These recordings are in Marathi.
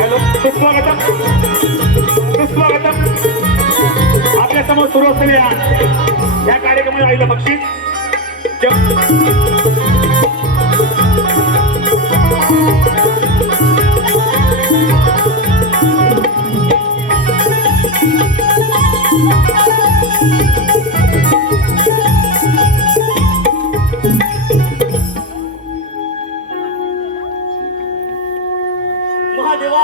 हॅलो, सुस्वागतम सुस्वागतम. आपल्या समोर सुरू असलेल्या या कार्यक्रमाला आलेलं बक्षीस महादेवा,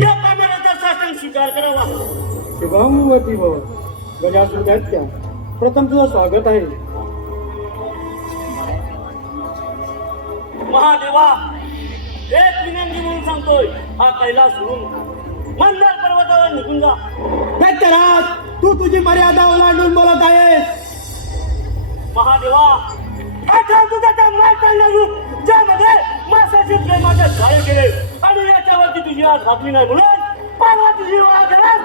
या कामाचा शासन स्वीकार करावा. शिवामुवती भव गजासुदात्या, प्रथम तुझं स्वागत आहे. महादेवा, एक विनंती म्हणून सांगतोय, हा कैलास सोडून मंदार पर्वतावर निघून जा. दैत्यराज, तू तुझी मर्यादा ओलांडून बोलत आहेस. महादेवा, आता तुझा त्या मारताना रूप ज्यामध्ये मासाचे प्रेमाचे झाले गेले आणि याच्यावरती तुझी आज घातली नाही म्हणून पार्वती जीवा घरात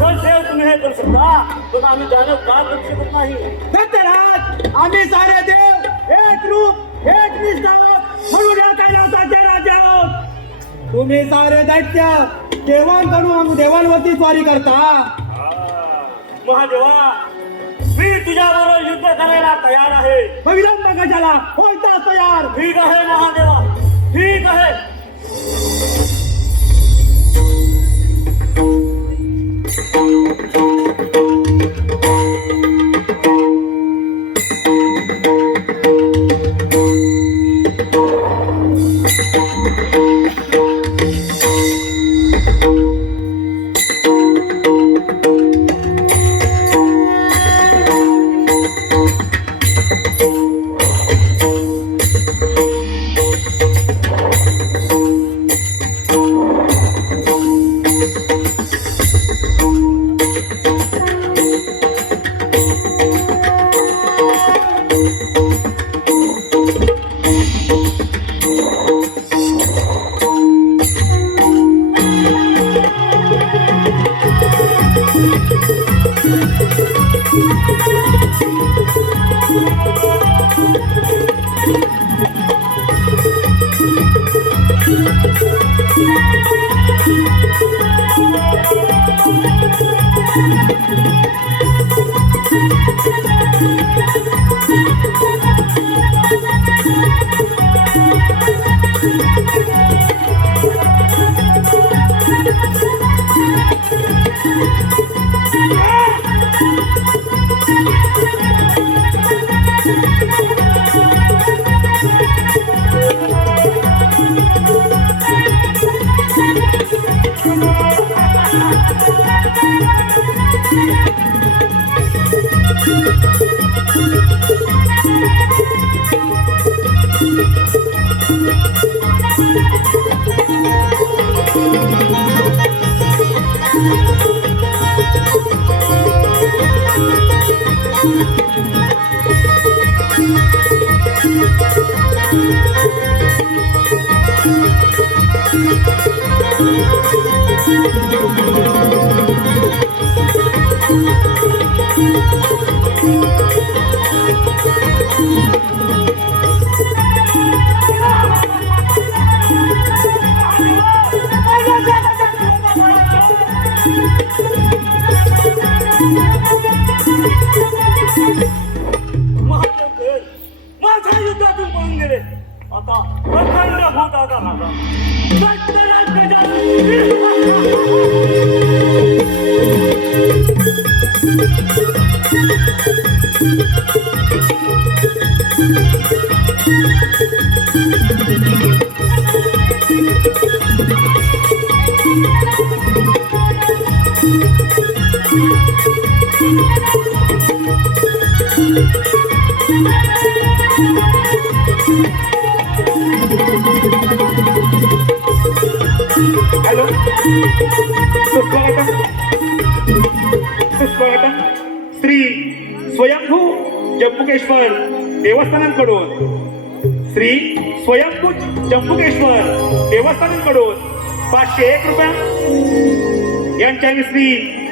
तर देव तुम्ही हे करू शकता, पण आम्ही दानव का करू शकत नाही. दैत्यराज, आम्ही सारे देव एक रूप एक निष्ठा आहोत म्हणून या कैलासाचे राजे आहोत. तुम्ही सारे दैत्य देवांकडून देवांवरती स्वारी करता. महादेवा, मी तुझ्याबरोबर युद्ध करायला तयार आहे. विलंब कशाला, होता तयार. ठीक आहे महादेवा, ठीक आहे. महादेव, माझ्या युद्धातून पळून गेले. आता अखंड होत आता माझा हॅलो, सुस्वागतम सुस्वागतम. श्री स्वयंभू जम्बुकेश्वर देवस्थानांकडून श्री स्वयंभू जम्बुकेश्वर देवस्थानांकडून 501 रुपये यांच्या श्री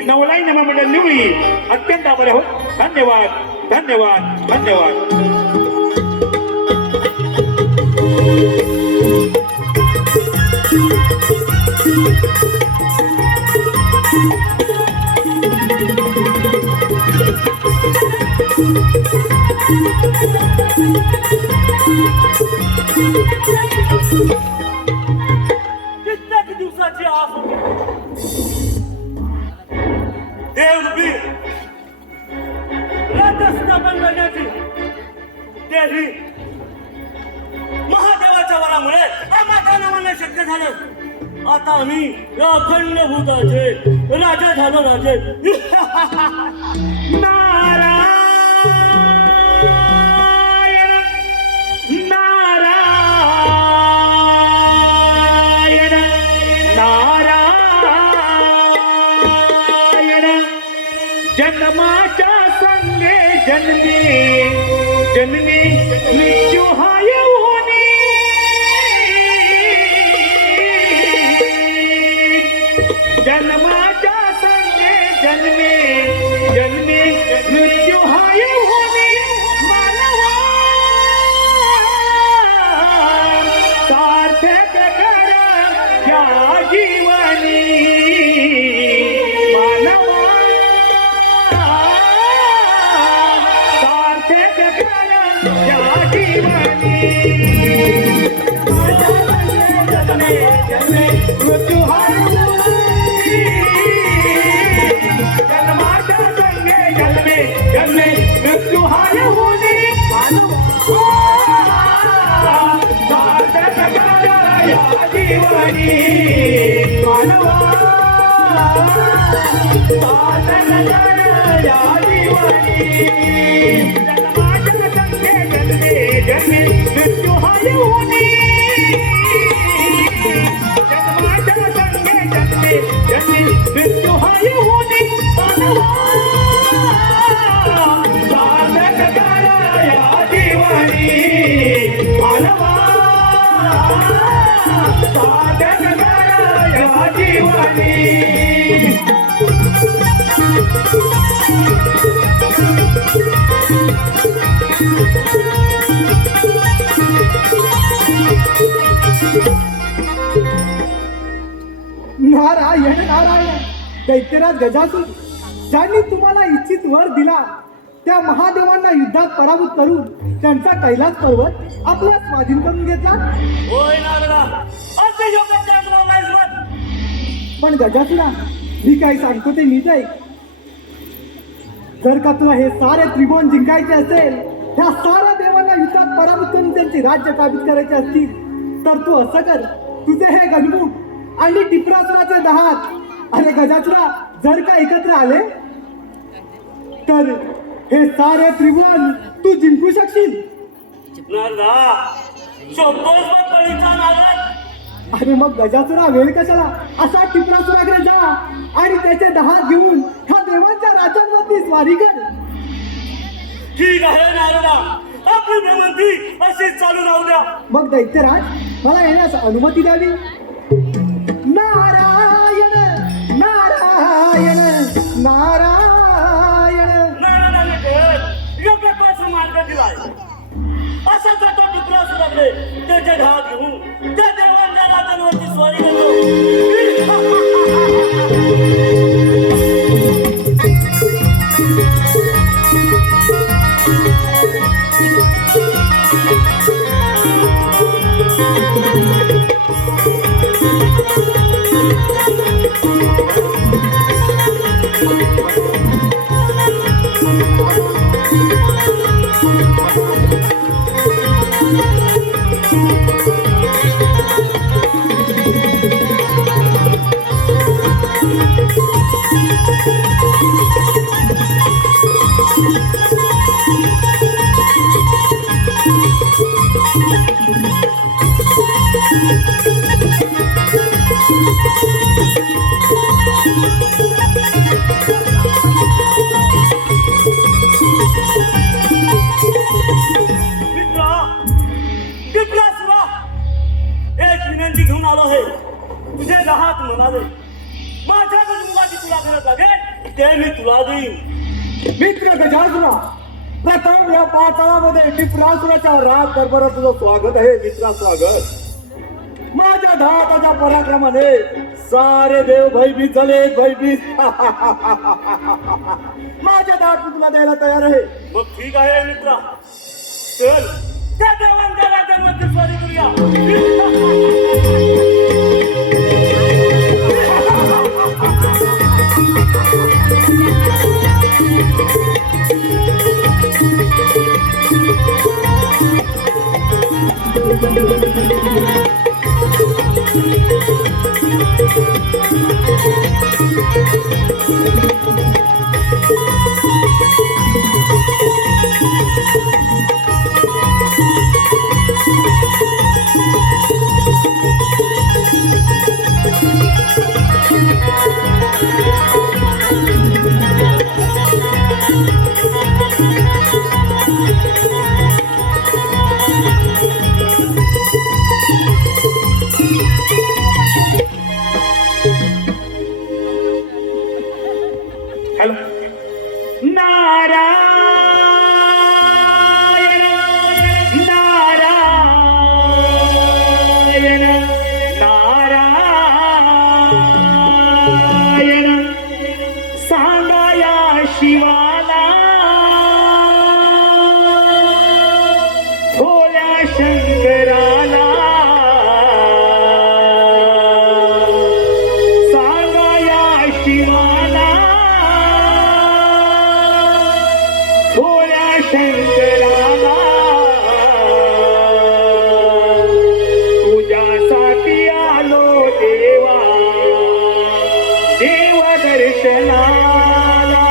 नवलाई नममंडळ निवळी अत्यंत आभारी आहोत. धन्यवाद. धन्यवाद धन्यवाद. कित्येक दिवसाची आस होती देवरूपी राज्य स्थापन करण्याची. तेही महादेवाच्या वरामुळे आम्हाला नावाने शक्य झालं. आता आम्ही या अखंड भूताचे राजा झालो राजे. नारायण नारायण नारायण जन्माच्या संगे जन्मी जन्मी मृत्यू हाय होणे. जन्माच्या संगे जन्मी जन्मी मृत्यू हाय होणे. मानवा सार्थक कर या जीवनी. मानवा सार्थक कर या जीवनी. जन्मे मृत्यू हाय होणे. जन्माच्या संगे जन्मे जन्मे मृत्यू हाय होणे. सार्थक कर या जीवनी. मानवा सार्थक कर या जीवनी. जन्माच्या संगे जन्मे जन्मे मृत्यू हाय होणे. जन्माच्या संगे जन्मे जन्मे मृत्यू हाय होणे. मानवा सार्थक कर या जीवनी. मानवा सार्थक कर या जीवनी. नारायण नारायण. दैत्यराज गजासूर ज्यांनी तुम्हाला इच्छित वर दिला त्या महादेवांना युद्धात पराभूत करून त्यांचा कैलास पर्वत आपल्या स्वाधीन करून घेतला. होय नारदा, अगदी योग्य त्याग लावलायस बघ. पण गजासुरा, मी काय सांगतो ते नीट ऐक. जर का तुला हे सारे त्रिभुवन जिंकायचे असेल, ह्या साऱ्या देवांना युद्धात पराभूत करून त्यांची राज्य काबीज करायचे असतील, तर तू असं कर. तुझे हे गणमुख आणि टिपरासुराचे दहात, अरे गजासुरा, जर का एकत्र आले तर हे सारे त्रिभुवन तू जिंकू शकशील. नारदा, शोधतोस बघ बळीचा नारद. अरे मग गजासुरा, वेळ कशाला? असा टिपरासुराकडे जा आणि त्याचे दहात घेऊन ह्या देवांच्या राज्यांवरती स्वारी कर. ठीक आहे नारदा, आपली भ्रमंती अशीच चालू राहू द्या. मग दैत्यराज, मला येण्यास अनुमती द्यावी. नारायण नारायण नारायण. नारदाने कळत योग्य तोच मार्ग दिलाय. असा जातो टिपरासुराकडे त्याचे दहा घेऊन त्या देवांच्या राज्यांवरती स्वारी करतो. विनंती घेऊन आलो आहे. तुझे दहात म्हणाले, माझ्या गजमुगाची तुला गरज लागेल ते मी तुला देईन. मित्र गजासुरा, प्रथम या पाताळामध्ये टिपरासुराच्या राग दरबारात तुझं स्वागत आहे मित्रा, स्वागत. माझ्या धाताच्या पराक्रमाने सारे देव भयभीत झाले, भयभीत. माझ्या धात मी तुला द्यायला तयार आहे. मग ठीक आहे मित्रा, चल त्या देवांच्या राजांवरती स्वारी करूया. हॅलो. नारायण नारायण नारायण सांगा या शिवाला भोल्या शंकराला सांगा या शिवाला भोल्या शंकराला तुझ्यासाठी आलो देवा, देव दर्शनाला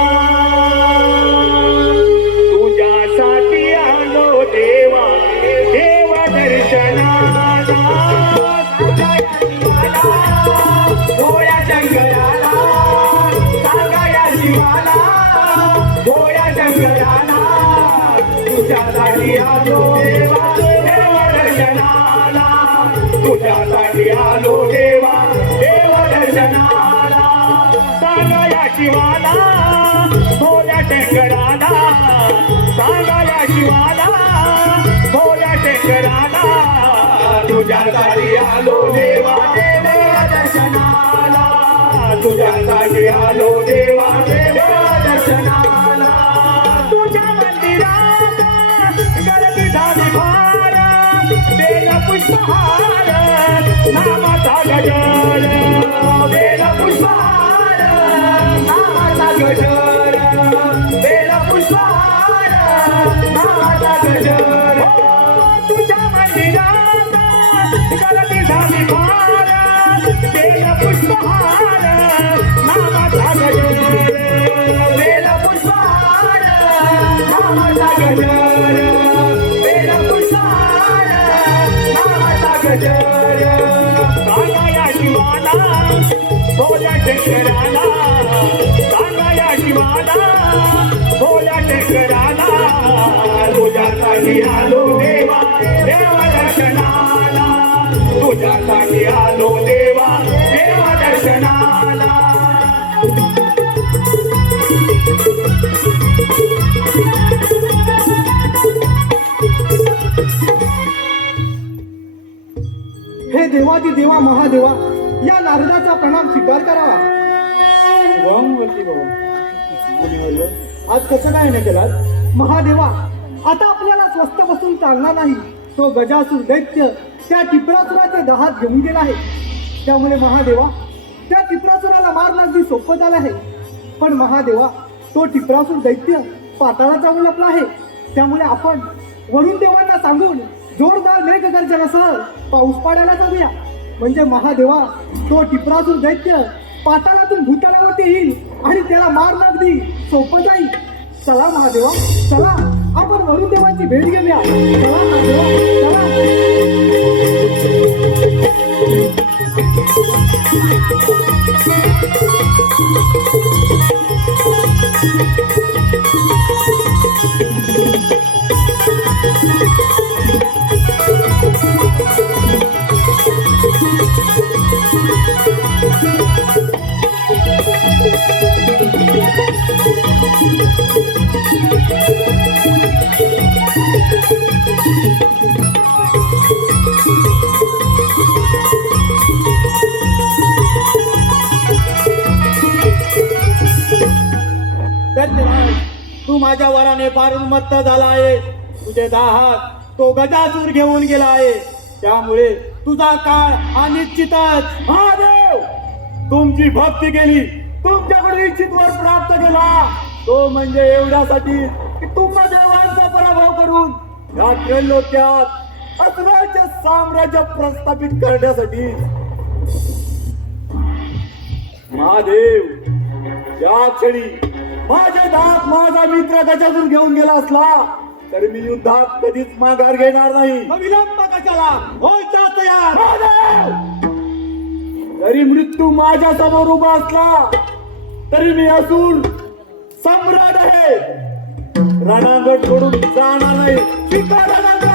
तुझ्यासाठी आलो देवा, देव दर्शनाला भोळ्या शंकराला सांगा या शिवाला, भोळ्या शंकराला तुझ्यासाठी आलो देवा, देव दर्शनाला तुझ्यासाठी आलो देवा, देव दर्शनाला सांगा या शिवाला, भोळ्या शंकराला सांगा या शिवाला, भोळ्या शंकराला तुझ्यासाठी आलो देवा, देव दर्शनाला तुझ्यासाठी आलो देवा, देव दर्शनाला तुझ्या मंदिरात गर्दी झाली फार, बेल पुष्पहार नामाचा गजर, बेल पुष्पहार नामाचा गजर, बेल पुष्पहार नामाचा गजर. तुझ्या मंदिरात गर्दी झाली फार, बेल पुष्पहार नामाचा गजर, बेल पुष्पहार नामाचा गजर, बेल पुष्पहार नामाचा गजर. सांगा या शिवाला, भोल्या शंकराला सांगा या शिवाला, भोल्या शंकराला तुझ्यासाठी आलो देवा, देव दर्शनाला तुझ्यासाठी आलो देवा, देव दर्शनाला. हे देवादी देवा महादेवा, या नारदाचा प्रणाम स्वीकार करावा. आज कसं काय नाही केलात महादेवा? आता आपल्याला स्वस्थ बसून चालणार नाही. तो गजासूर दैत्य त्या टिपरासुराचे दहात घेऊन गेला आहे. त्यामुळे महादेवा त्या टिपरासुराला मारणं अगदी सोपं झालं आहे. पण महादेवा तो टिपरासूर दैत्य पाताळात जाऊन लपला आहे. त्यामुळे आपण वरुण देवांना सांगून जोरदार मेघगर्जनासह पाऊस पाडायला जाऊया. म्हणजे महादेवा तो टिपरासूर दैत्य पाताळातून भूतलावरती येईल आणि त्याला मारणं अगदी सोपं जाईल. चला महादेवा, चला आपण वरुण देवांची भेट घेऊया. चला महादेवा, चला. माझ्या वराने फारून मत्त झाला आहे. तुझे दाहात तो गजासूर घेऊन गेला आहे. त्यामुळे तुझा काळ अनिश्चितच. महादेव, तुमची भक्ती केली, तुमच्याकडे इच्छित वर प्राप्त केला, तो म्हणजे एवढ्यासाठी की तुम्हा देवांचा पराभव करून या त्रैलोक्यात असुराचे साम्राज्य प्रस्थापित करण्यासाठी. महादेव, या क्षणी माझे दात माझा मित्र गजासूर घेऊन गेला असला तर मी युद्धात कधीच माघार घेणार नाही. मग विलंब कशाला? होय तयार. महादेव, जरी मृत्यू माझ्या समोर उभा असला तरी मी असून सम्राट आहे. रणांगण सोडून जाणार नाही. स्वीकार रणांगण.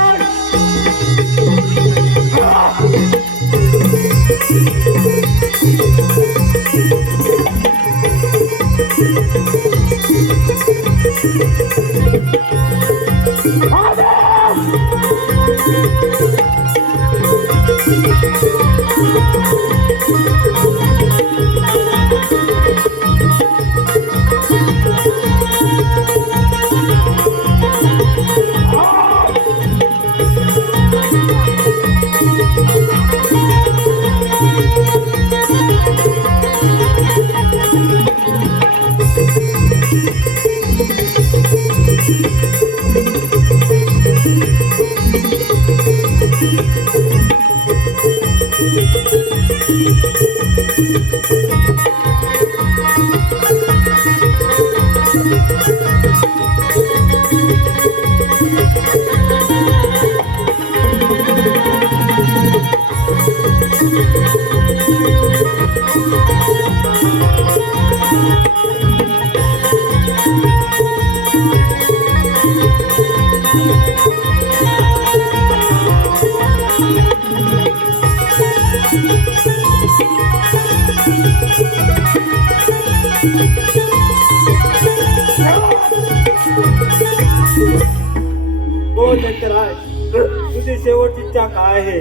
बोल शंकराय, तुझी शेवटची इच्छा काय आहे?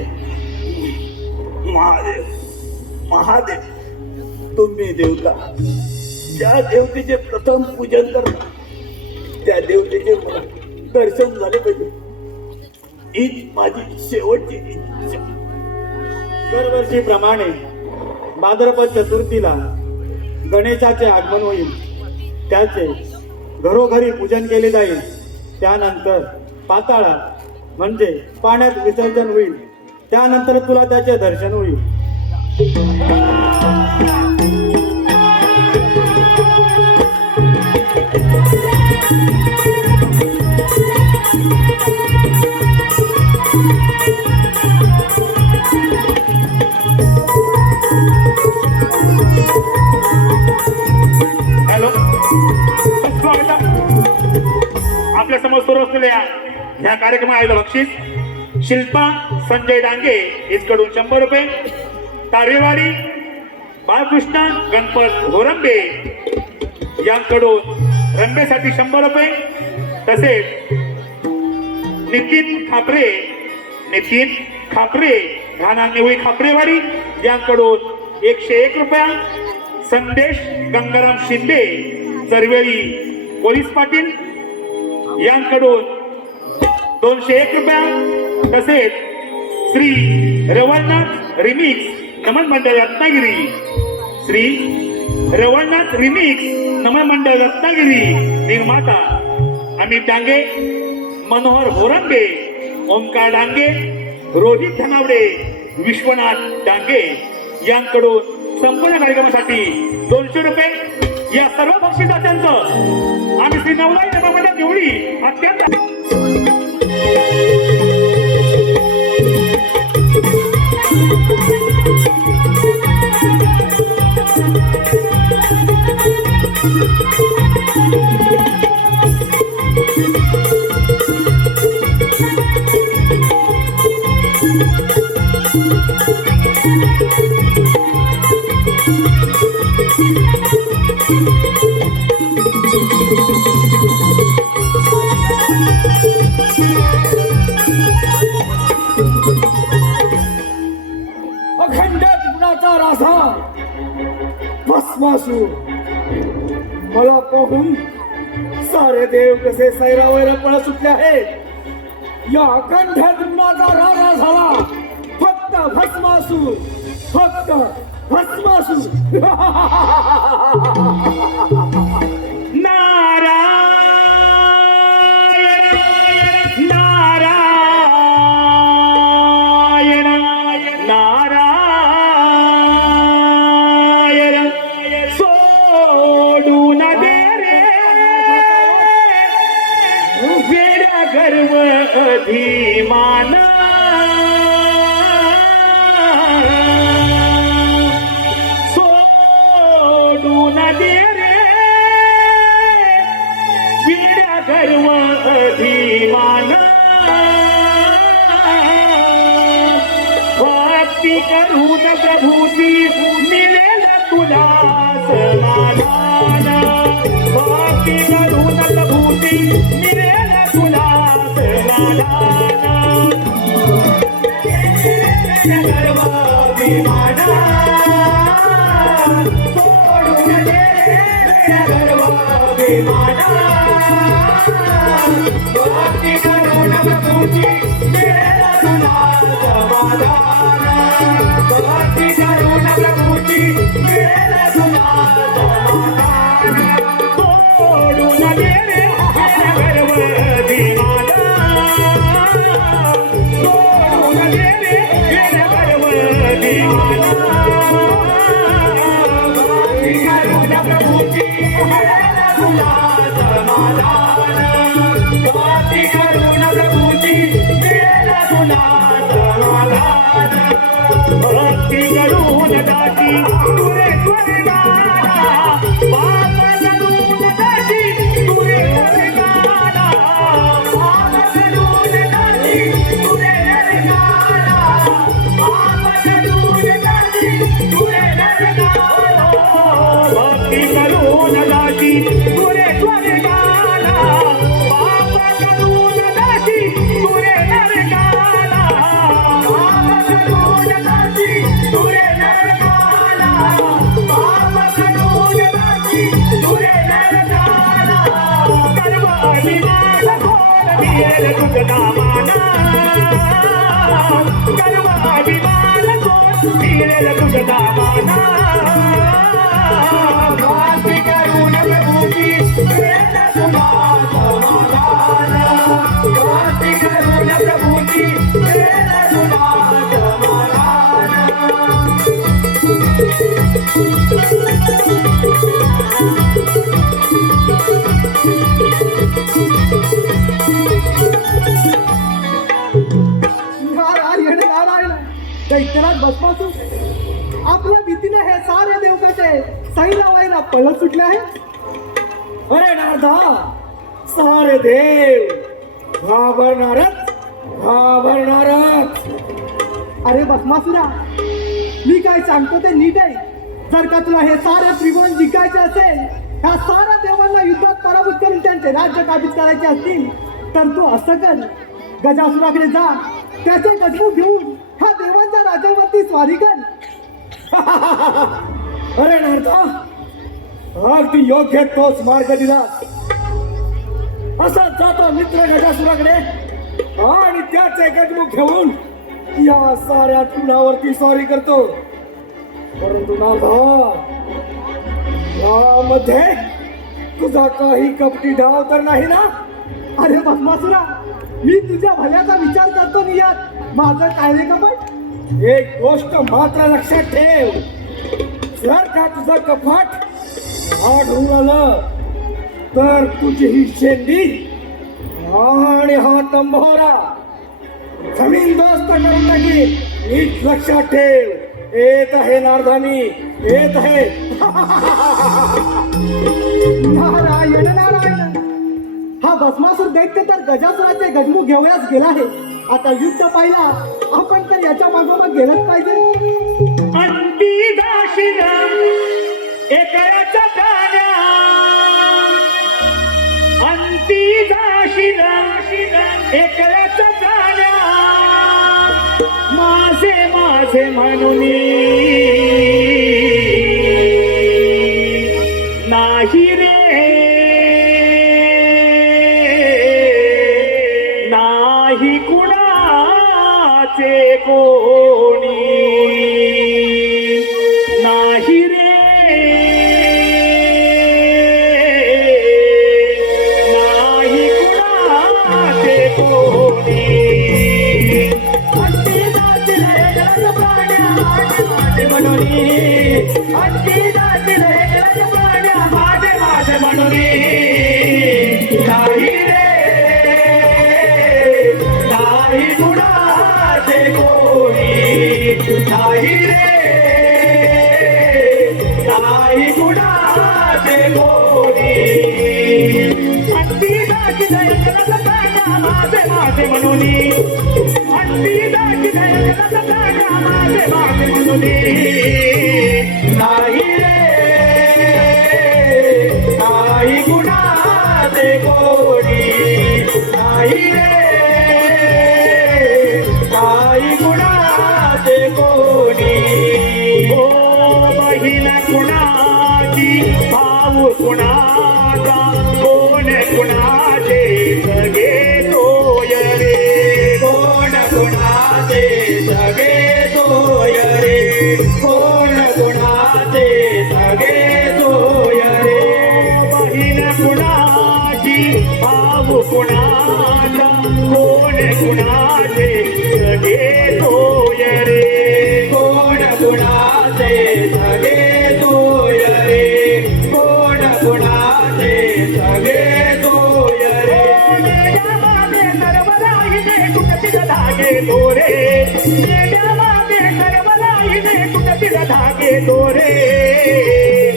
महादेव, महादेव, तुम्ही देवता, ज्या देवतेचे प्रथम पूजन करता त्या देवतेचे मला दर्शन झाले पाहिजे. हीच माझी शेवटची इच्छा. दरवर्षीप्रमाणे भाद्रपद चतुर्थीला गणेशाचे आगमन होईल. त्याचे घरोघरी पूजन केले जाईल. त्यानंतर पाताळात म्हणजे पाण्यात विसर्जन होईल. त्यानंतर तुला त्याचे दर्शन होईल. हॅलो, स्वागत. आपल्या समोर सुरू असलेल्या ह्या कार्यक्रमाला बक्षीस शिल्पा संजय डांगे इसकडून 100 रुपये, तारेवाडी बाळकृष्ण गणपत घोरंबे यांकडून रंबेसाठी 100 रुपये, तसेच नितीन खापरे राणा निवळी खापरेवाडी यांकडून 101 रुपया, संदेश गंगाराम शिंदे चरवेळी पोलीस पाटील यांकडून 201 रुपया, तसेच श्री रवळनाथ रिमिक्स नमन मंडळ रत्नागिरी, श्री रवळनाथ रिमिक्स नमन मंडळ रत्नागिरी निर्माता अमित डांगे, मनोहर घोरंबे, ओंकार डांगे, रोहित धनावडे, विश्वनाथ डांगे यांकडून संपूर्ण कार्यक्रमासाठी 200 रुपये. या सर्व बक्षिसात्यांचं आम्ही श्री नवलाई नमन निवडी अत्यंत अखंड गुणाचा राजा भस्मासूर मला पाहून सारे देव कसे सैरावैरा पळत सुटले आहेत या अखंड द्रुणाचा राजा झाला फक्त भस्मासूर फक्त भस्मासूर नारायण नारायण नारायण सोडून दे रे वेड्या गर्व अभिमान सोडून दे रे वेड्या गर्व अभिमान भक्ती करून प्रभूती मिळेल तुला समाधान भक्ती करून प्रभूती मिळेल तुला समाधान गर्व अभिमान सोडून दे गर्व अभिमान भक्ती करून प्रभूती मिळेल तुला समाधान भक्ती करून प्रभूती मिळेल तुला समाधान सोडून दे रे गर्व अभिमान सोडून दे रे गर्व अभिमान भक्ती करून प्रभूती मिळेल तुला समाधान भक्ती करून प्रभूती मिळेल तुला समाधान भक्ती करून दाटी तुरे स्वर्गाला पाप करून दाटी तुरे स्वर्गाला पाप करून दाटी तुरे नरकाला पाप करून दाटी तुरे नरकाला भक्ती करून दाटी तुरे स्वर्गाला पाप करून दाटी तुरे नरकाला पाप करून दाटी तुरे नरकाला पाप करून दाटी तुरे नरकाला कर्म अभिमान खोल मिळेल तुझं नामाना कर्म अभिमान खोल मिळेल तुझं नामाना भक्ती करून प्रभूती मिळेल तुला समाधान भक्ती करून प्रभूती मिळेल तुला समाधान नारायण नारायण दैत्यनाथ भस्मासूर आपल्या भीतीने हे सारे देव कसे सैरावैरा पळत सुटले आहेत अरे नारदा सारे देव घाबरणारच अरे भस्मासुरा मी काय सांगतो ते नीट आहे जर का तुला हे सारे त्रिभुवन जिंकायचे असेल ह्या साऱ्या देवांना युद्धात पराभूत करून त्यांचे राज्य काबीज करायचे असतील तर तू असं कर गजासुराकडे जा त्याचे गजबू घेऊन ह्या देवांच्या राज्यावरती स्वारी कर अरे नारदा अगदी योग्य तोच मार्ग दिला असा जातो मित्र गजासुराकडे आणि त्याचे गजबू घेऊन या साऱ्या तुणावरती स्वारी करतो परंतु नारदा यामध्ये तुझा काही कपटी डाव तर नाही ना अरे भस्मासुरा मी तुझ्या भल्याचा विचार करतो नि यात माझं काय रे कपट एक गोष्ट मात्र लक्षात ठेव जर का तुझं कपट आढळून आलं तर तुझी ही शेंडी आणि हा तंबोरा जमीन दोस्त करून टाकी नीट लक्षात ठेव येत आहे नारदानी येत आहे नारायण नारायण हा भस्मासूर दैत्य तर गजासुराचे गजमू घेऊयाच गेला आहे आता युद्ध पाहिला आपण तर याच्या मागोमाग गेलंच पाहिजे अंती जाशील एकराच्या प्राण्या अंती जाशील एकराच्या प्राण्या माझे माझे म्हणून नाही रे कुणाचे कोणी नाही रे नाही कुणाचे कोणी हत्ती जातील एकलाच पाण्या माझे म्हणून हत्ती जातील एकलाच पाण्या माझे माझे म्हणून नाही रे नाही कुणाचे कोणी नाही रे नाही कुणाचे कोणी हत्ती जातील एकलाच पाण्या माझे माझे म्हणून हत्ती जातील एकलाच पाण्या माझे माझे म्हणून नाही रे नाही कुणाचे कोणी नाही रे नाही कुणाचे कोणी ओ बहीण कुणाची भाऊ कुणाचा कोण कुणाचे सगळे सोय रे कोण कुणाचे सगळे सोय रे कोण कुणाचे सगळे सोय रे बहीण कुणाची भाऊ कुणाचा कोण कुणाचे सगळे सोय रे कोण कुणाचे सगळे सोय रे कोण कुणाचे सगळे सोय रे नेण्यामागे सर्वदा हिने कुटतील धागे दोरे नेण्यामागे सर्वदा हिने कुटतील धागे दोरे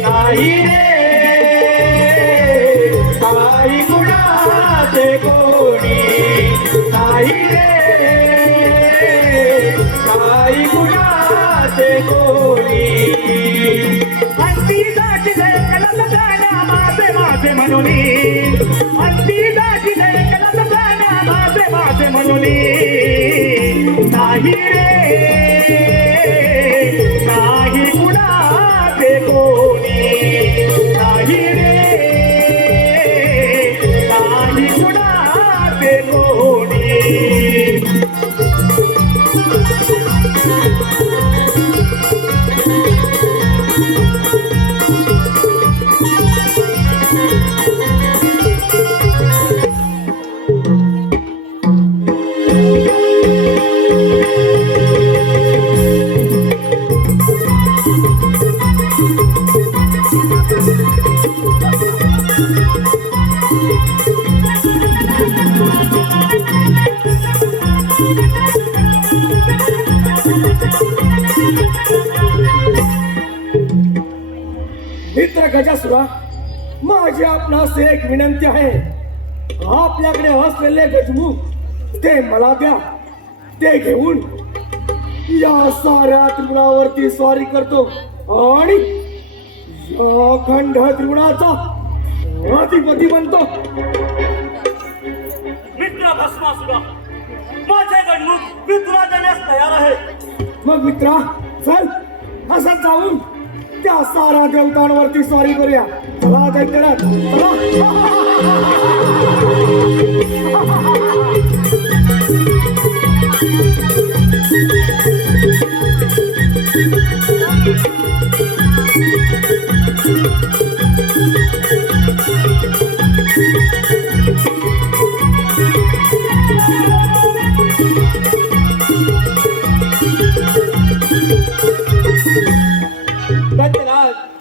नाही रे नाही कुणाचे कोणी नाही रे नाही कुणाचे कोणी हत्ती जातील एकलाच पाण्या माझे माझे म्हणून हत्ती जातील एकलाच पाण्या माझे माझे म्हणून नाही रे नाही कुणाचे कोणी नाही रे नाही कुणाचे कोणी मित्र गजासुरा माझी आपणास एक विनंती आहे आपल्याकडे असलेले गजमुख ते मला द्या ते घेऊन या साऱ्या त्रिगुणावरती स्वारी करतो आणि या खंड त्रिगुणाचा अधिपती बनतो मित्र भस्मासुरा माझे गणमुख मी तुला देण्यास तयार आहे मग मित्रा चल असं जाऊन त्या साऱ्या देवतांवरती स्वारी करूया चला दैत्यराज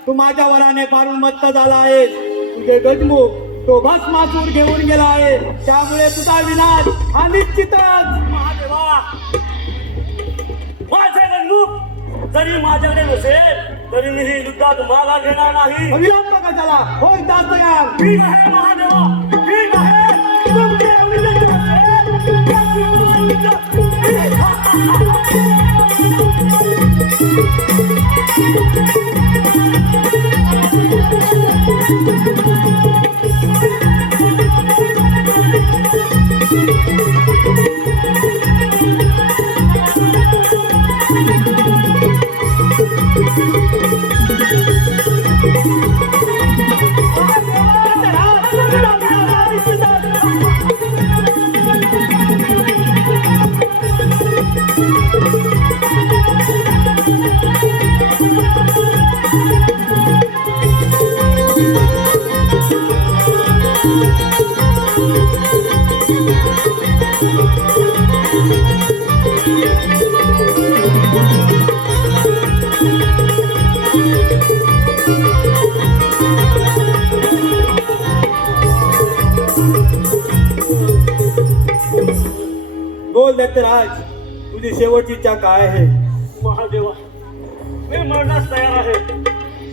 तू माझ्या वराने फारून मत्त झाला आहे तुझे गजमुख तो भस्मासूर घेऊन गेला आहे त्यामुळे तुझा विनाश हा निश्चितच महादेवा माझे गणमुख जरी माझ्याकडे नसेल तरी मी ही युद्धात मागा घेणार नाही विलंब कशाला होय जास्त यार ठीक आहे महादेवा ठीक आहे तुमचे अभिनंदन असेल, तर तुम्ही बोल दत्तराज, तुझी शेवटची इच्छा काय आहे? महादेवा, मी मरण्यास तयार आहे.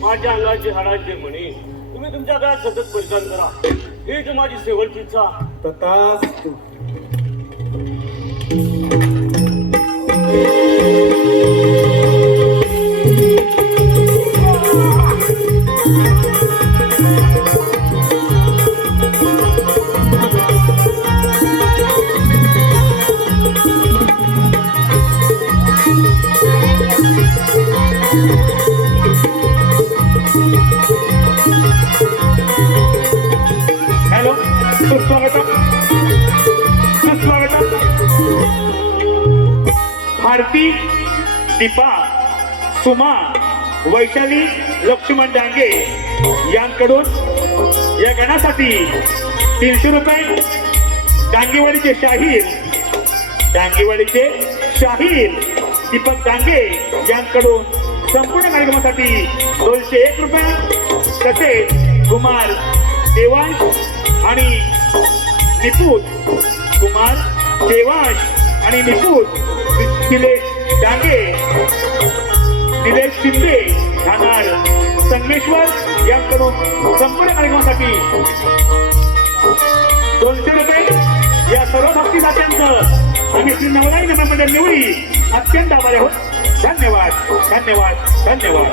माझ्या अंगाची हाडांची म्हणी तुम्ही तुमच्या घरात सतत परिधान करा. हीच माझी शेवटची इच्छा. तथास्तु. हॅलो, सुस्वागतम. भारती, दीपा, सुमा, वैशाली, लक्ष्मण डांगे यांकडून या गणासाठी 300 रुपये, डांगेवाडीचे शाहीर दीपक डांगे यांकडून संपूर्ण कार्यक्रमासाठी 201 रुपये, तसेच कुमार देवांश आणि निपुत निलेश डांगे, निलेश शिंदे राहणार संगमेश्वर यांकडून संपूर्ण कार्यक्रमासाठी 200 रुपये. या सर्व भक्ती नात्यांचं आम्ही श्री नवलाई नमन निवडी अत्यंत आभारी आहोत. धन्यवाद, धन्यवाद, धन्यवाद.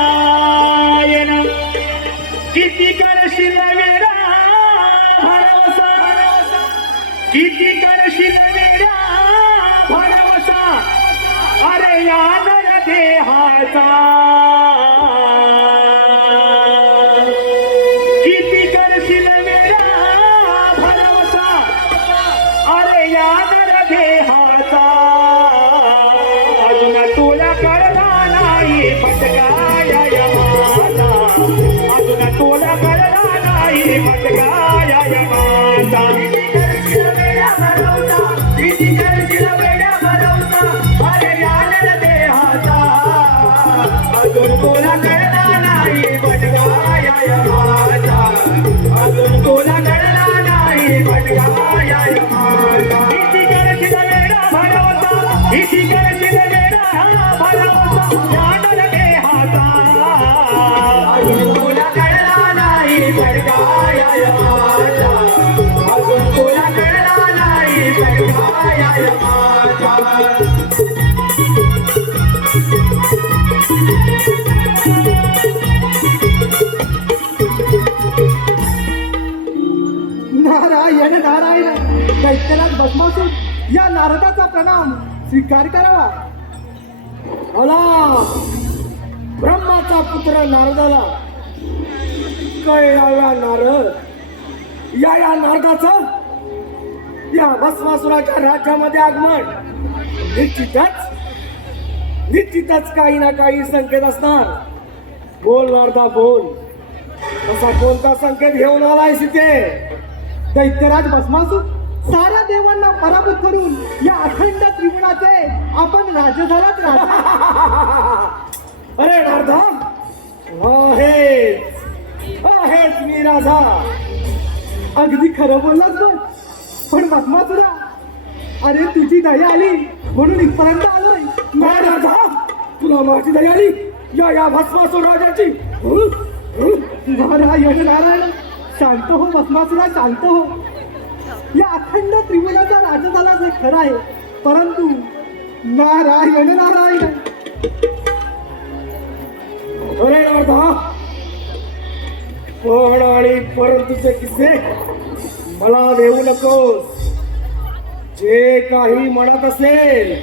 नारायण, किती करशील वेडा भरवसा, किती करशील वेडा भरवसा, अरे या नर देहाचा, किती करशील वेडा भरवसा, अरे या नर देहाचा, अजून तुला कळला नाही भटकाया यमाचा, अजून तुला कळला नाही भटकाया यमाचा. किती करशील वेडा भरवसा, किती करशील वेडा भरवसा, अरे या नर देहाचा, अजून तुला कळला नाही भटकाया यमाचा, अजून तुला कळला नाही भटकाया यमाचा. किती करशील वेडा भरवसा, किती करशील वेडा भरवसा, या नर देहाचा, अजून तुला कळला नाही भटकाया यमाचा, अजून तुला कळला नाही भटकाया यमाचा. नारायण नारायण. दैत्यराज भस्मासूर या नारदाचा प्रणाम स्वीकार करावा. मला ब्रह्माचा पुत्र नारदाला कळाव्या नारद, या नारदाचं या भस्मासुराच्या राज्यामध्ये आगमन निश्चितच काही ना काही संकेत असणार. बोल नारदा बोल, असा कोणता संकेत घेऊन आलाय तिथे? दैत्यराज भस्मासूर साऱ्या देवांना पराभूत करून या अखंड त्रिगुणाचे आपण राजे झालात राजा. अरे नारदा, आहेच मी राजा. अगदी खरं बोललास बघ. पण भस्मासुरा, अरे तुझी दया आली म्हणून इथपर्यंत आलोय. नाही राजा, तुला माझी दया आली या भस्मासूर राजाची. नारायण नारायण. शांत हो भस्मासुरा, शांत हो. या अखंड त्रिभुवनाचा राजा झाला हे खरं आहे, परंतु नारायण नारायण, पण आणि परंतुचे किस्से मला देऊ नकोस. जे काही म्हणत असेल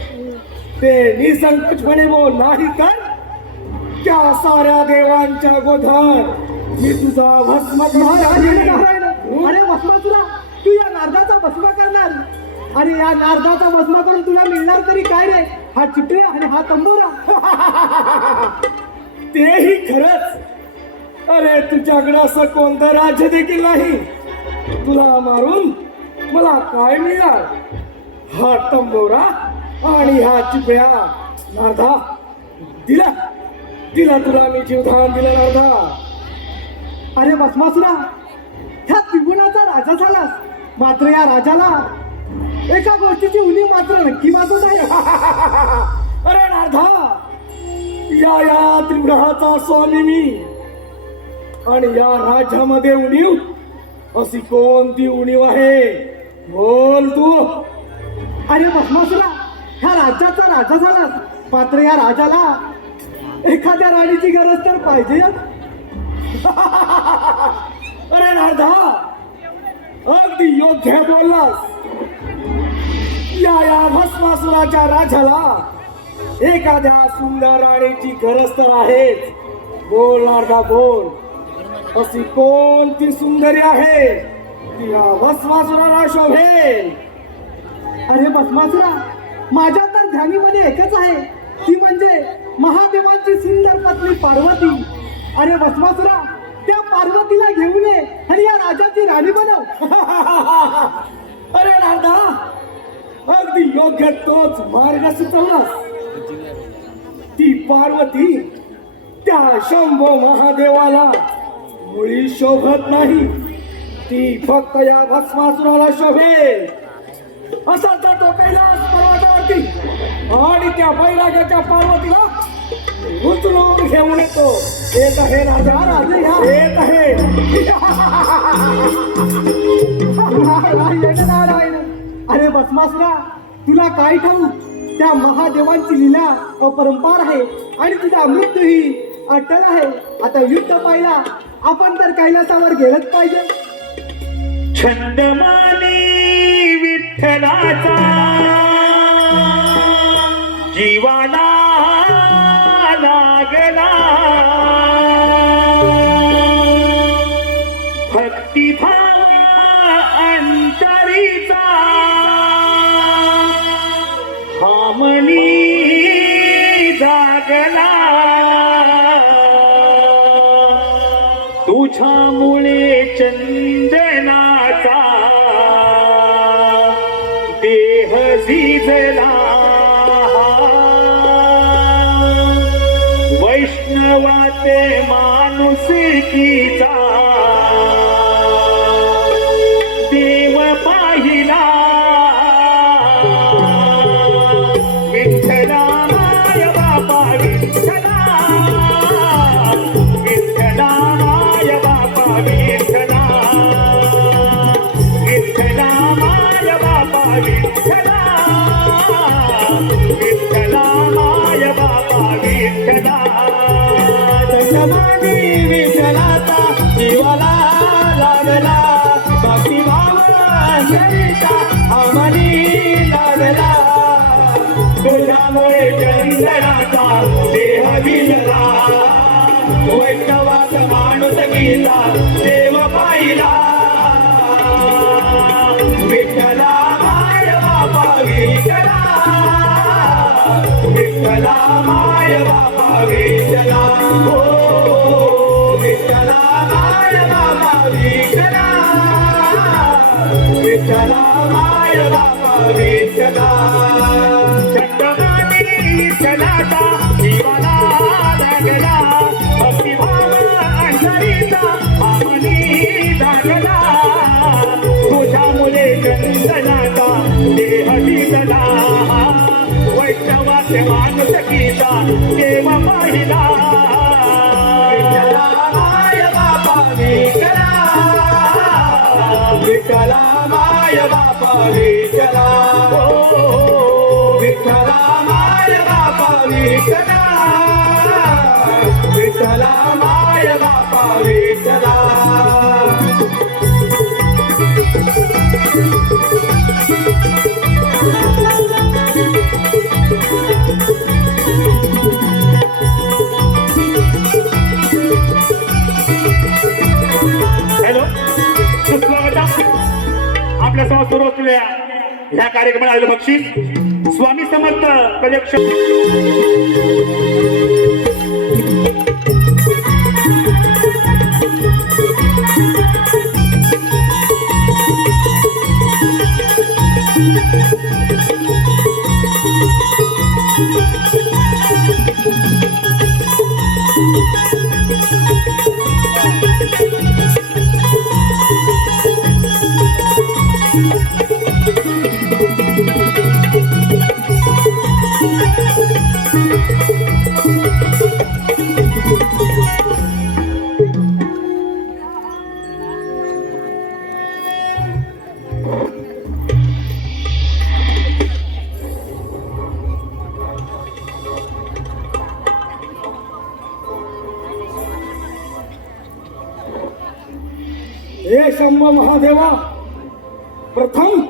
ते निसंकोचपणे बोल, नाही तर त्या साऱ्या देवांच्या गोधात मी तुझा भस्म अरे भस्मासुरा, तू या नारदाचा भस्म करणार? अरे या नारदाचा भस्म करून तुला मिळणार तरी काय रे? हा चिटळे आणि हा तंबोरा. तेही खरंच. अरे तुझ्याकडे असं कोणतं राज्य देखील नाही. तुला मारून मला काय मिळणार? हा तंबोरा आणि हा चिपळ्या. नारदा, दिला दिला तुला मी जीवदान दिलं नारदा. अरे भस्मासुरा, ह्या त्रिगुणाचा राजा झालास, मात्र या राजाला एका गोष्टीची उणीव मात्र नक्की वाटत आहे. अरे नारदा, या त्रिगुणाचा स्वामी मी. आणि या राज्यामध्ये उणीव अशी कोणती उणीव आहे? बोल तू. अरे भस्मासुरा, ह्या राज्याचा राजा झालास, मात्र या राजाला एखाद्या राणीची गरज तर पाहिजे. अरे नारदा, अगदी योग्य बोललास. या भस्मासुराच्या राजाला एखाद्या सुंदर राणीची गरज तर आहेच. बोल नारदा, बोल. अशी कोणती सुंदरी आहे ती या भस्मासुराला शोभेल? अरे भस्मासुरा, माझ्या तर ध्यानीमध्ये एकच आहे, ती म्हणजे महादेवांची सुंदर पत्नी पार्वती. अरे भस्मासुरा, त्या पार्वतीला घेऊन ये आणि या राजाची राणी बनव. अरे नारदा, अगदी योग्य तोच मार्ग सुचवलास. ती पार्वती त्या शंभो महादेवाला मुळी शोभत नाही. ती फक्त या भस्मासुराला शोभेल. असा जातो कैलास पर्वतावरती आणि त्या बैराग्याच्या पार्वतीला उचलून घेऊन येतो. येत आहे राजा, राजे येत आहे. नारायण. अरे भस्मासुरा, तुला काय ठाऊक, त्या महादेवांची लीला अपरंपार आहे आणि तुझा मृत्यूही अटल आहे. आता युद्ध पाहिला, आपण तर कैलासावर गेलंच पाहिजे. छंदमानी विठ्ठलाचा जीवाला लागला. भक्तिभाव अंतरीचा हामनी जागला. तुझ्यामुळे चंदनाचा देह झिजला. वैष्णवाते माणुसकीचा देव पाहिला. विठ्ठला माय बापा विठ्ठला, विठ्ठला माय बापा विठ्ठला, विठ्ठला माय बापा विठ्ठला, विठ्ठला माय बापा विठ्ठला. चंदमानी विठ्ठलाचा जीवाला लागला. भक्तिभाव अंतरीचा हामनी लागला. तुझ्यामुळे चंदनाचा देह भिजला. वैष्णवाचा माणूस गीता देव पाहिला. विठ्ठला माय बापा विठ्ठला, विठ्ठला माय बापा विठ्ठला. हो विठ्ठला माय बापा विठ्ठला, विठ्ठला माय बापा विठ्ठला. चंदमानी विठ्ठलाचा जीवाला लागला. भक्तिभाव अंतरीचा हामनी जागला. तुझ्यामुळे चंदनाचा देह भिजला. वैष्णवाचे माणुसकीचा देव पाहिला. विठ्ठला माय बापा विठ्ठला, विठ्ठला माय बापा विठ्ठला. विठ्ठला माय बापा विठ्ठला, विठ्ठला माय जय बापा विठ्ठला. हॅलो सुस्वागतम. आपल्या समोर सुरू असलेल्या ह्या कार्यक्रमाला आलेलं बक्षीस स्वामी समर्थ कलेक्शन. हे शंभो महादेवा, प्रथम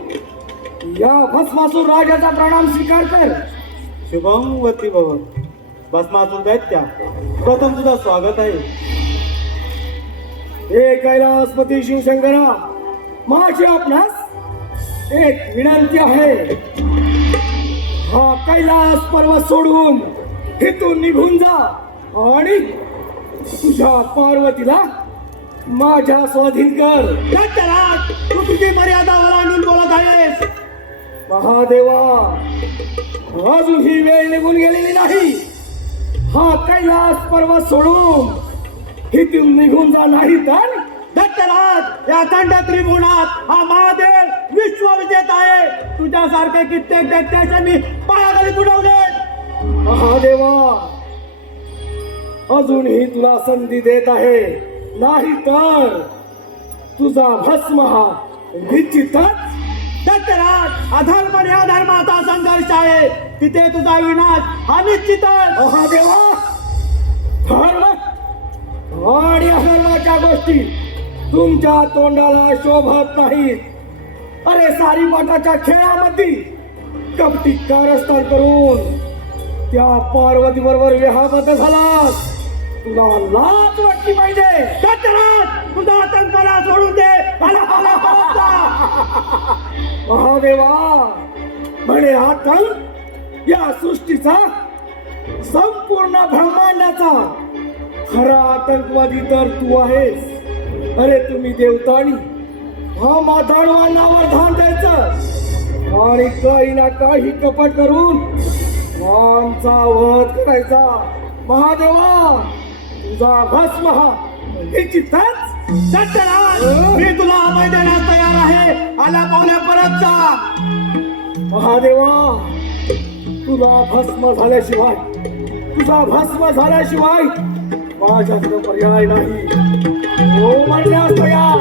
या भस्मासूर राजाचा प्रणाम स्वीकार कर. शुभम वती भवन. भस्मासूर दैत्या, प्रथम तुझं स्वागत आहे. हे कैलासपती शिवशंकरा, माझी आपणास एक विनंती आहे. हा कैलास पर्वत सोडून इथून निघून जा आणि तुझ्या पार्वतीला माझ्या स्वाधीन कर. दत्तराज, तू तुझी मर्यादा ओलांडून बोलत आहेस. महादेवा, अजून ही वेळ निघून गेलेली नाही. हा कैलास पर्वत सोडून इथून निघून जा, नाही तर दत्तराज, या अखंड त्रिभुवनात हा महादेव विश्वविजेता आहे. तुझ्यासारखे कित्येक दैत्याच्यांनी पायाखाली तुडवले. महादेवा, अजूनही तुला संधी देत आहे, नाही तर तुझा भस्म हा निश्चितच. दत्तराज, अधर्म आणि अधर्माचा संघर्ष आहे, तिथे तुझा विनाश हा निश्चितच. महादेवा, धर्म आणि अधर्माच्या गोष्टी तुमच्या तोंडाला शोभत नाहीत. अरे सारीपाटाच्या खेळामध्ये कपटी कारस्थान करून त्या पार्वती बरोबर विवाहबद्ध झालास. तुला लाज वाटली पाहिजे. दत्तराज, तुझा आतंक मला सोडून दे. मला परत जा. महादेवा, म्हणे आतंक या सृष्टीचा, संपूर्ण ब्रह्मांडाचा खरा आतंकवादी तर तू आहेस. अरे तुम्ही देवतानी हा माधवांनावर धान द्यायचं आणि काही ना काही कपट करून आमचा वध करायचा. महादेवा, तुझा भस्म हा निश्चितच. दत्तराज, मी तुला अभय देण्यास तयार आहे. आला पावल्या परत जा. महादेवा, तुला भस्म झाल्याशिवाय, तुझा भस्म झाल्याशिवाय माझ्याकडे पर्याय नाही. हो म्हणण्यास तयार.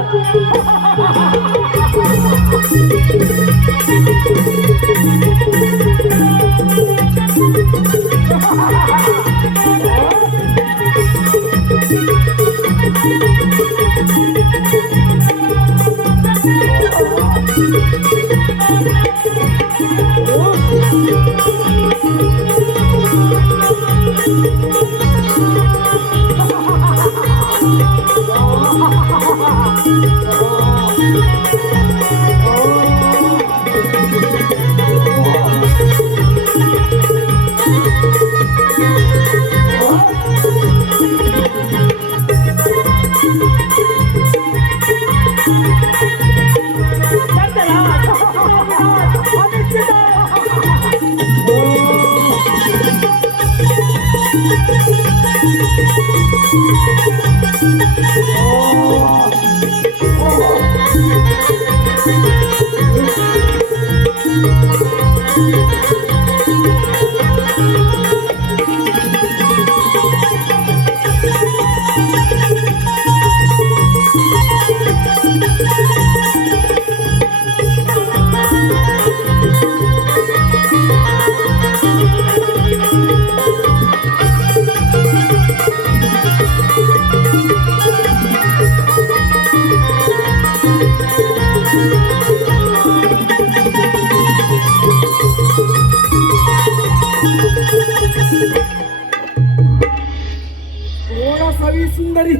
कोण असावी सुंदरी?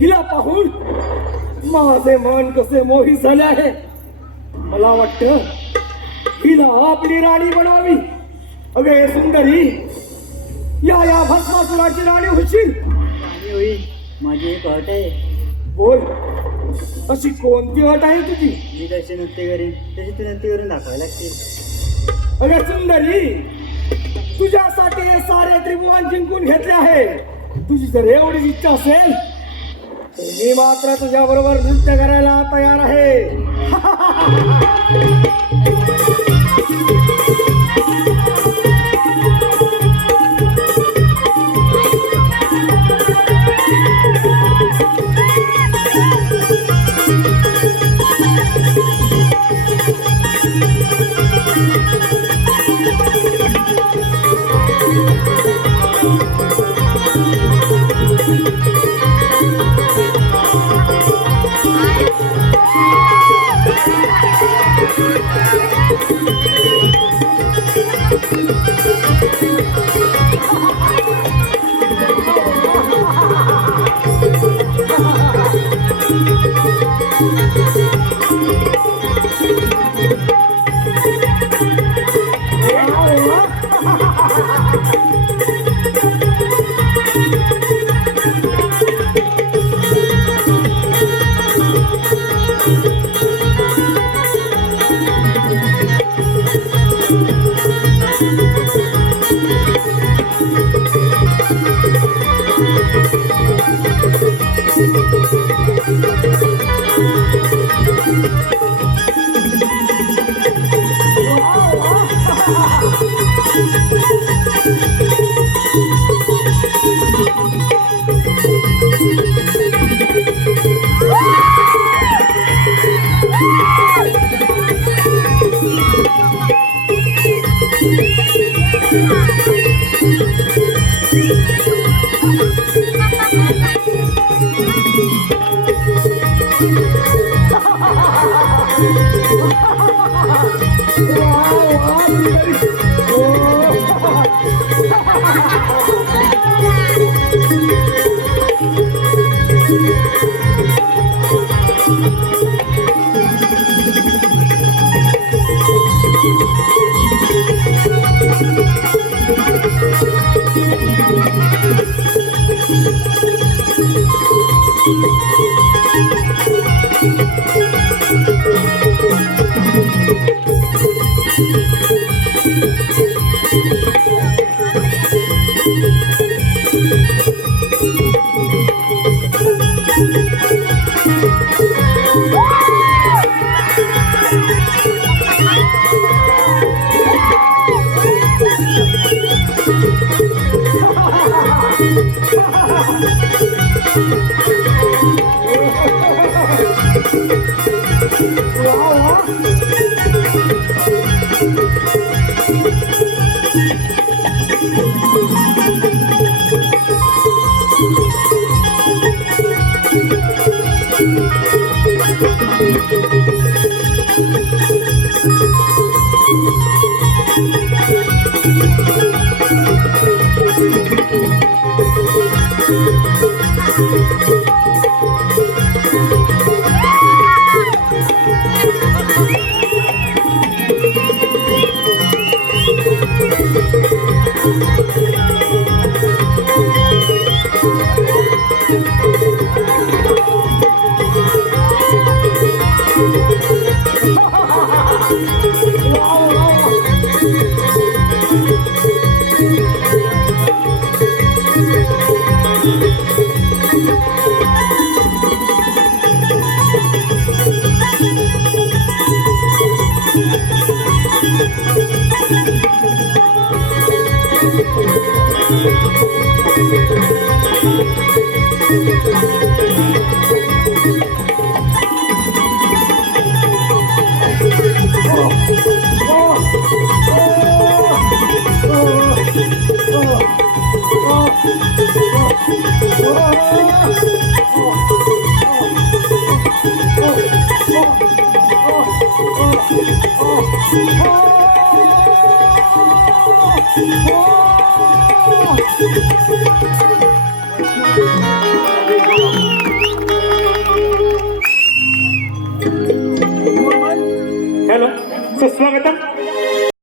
हिला पाहून माझे मन कसे मोहित झाले आहे. मला वाटतं हिला आपली राणी बनावी. अगे सुंदरी, या भस्मासुराची राणी होशील. आणि होईल. माझी एक अट आहे. बोल, अशी कोणती अट आहे तुझी? मी जसे नृत्य करीन तशी तू नृत्य करून दाखवायला लागतील. अगे सुंदरी, तुझ्यासाठी हे सारे त्रिभुवन जिंकून घेतले आहे. तुझी जर एवढीच इच्छा असेल तर मी मात्र तुझ्या बरोबर नृत्य करायला तयार आहे.